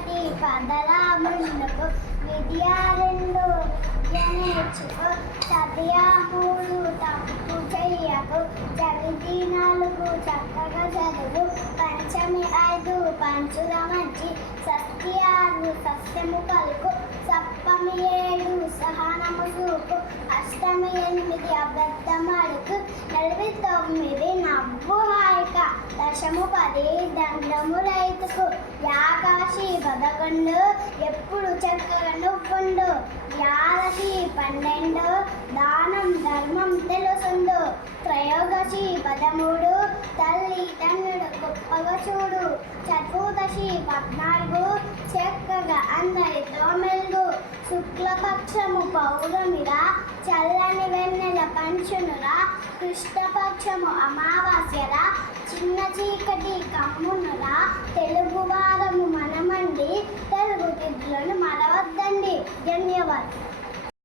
ఒకటి పదరా ముందుకు విద్యా రెండు విద్య నేర్చుకో చదియా మూడు తప్పు చెయ్యకు చవితి నాలుగు చక్కగా చదువు పంచమి ఐదు పంచుల మంచి షష్ఠి ఆరు సస్యము పలుకు సప్తమి ఏడు సహనము చూపు అష్టమి ఎనిమిది అబద్ధమడుకు నలభై తొమ్మిది నవ్వు హాయిక దశము 10 దండము రైతుకు యాకాశి 11 ఎప్పుడు చక్కగా నువ్వుండు యాదశి 12 దానం ధర్మం తెలుసుండు త్రయోదశి 13 తల్లి తండ్రుడు గొప్పగా చూడు చతుర్దశి 14 చక్కగా అందరితో మెలుగు శుక్లపక్షము పౌర్ణమిరా చల్లని వెన్నెల పంచునురా కృష్ణపక్షము అమావాస్యరా చిన్న చీకటి కమ్మునురా తెలుగు వారము మనమండి తెలుగు తిథులను మరవద్దండి. ధన్యవాదాలు.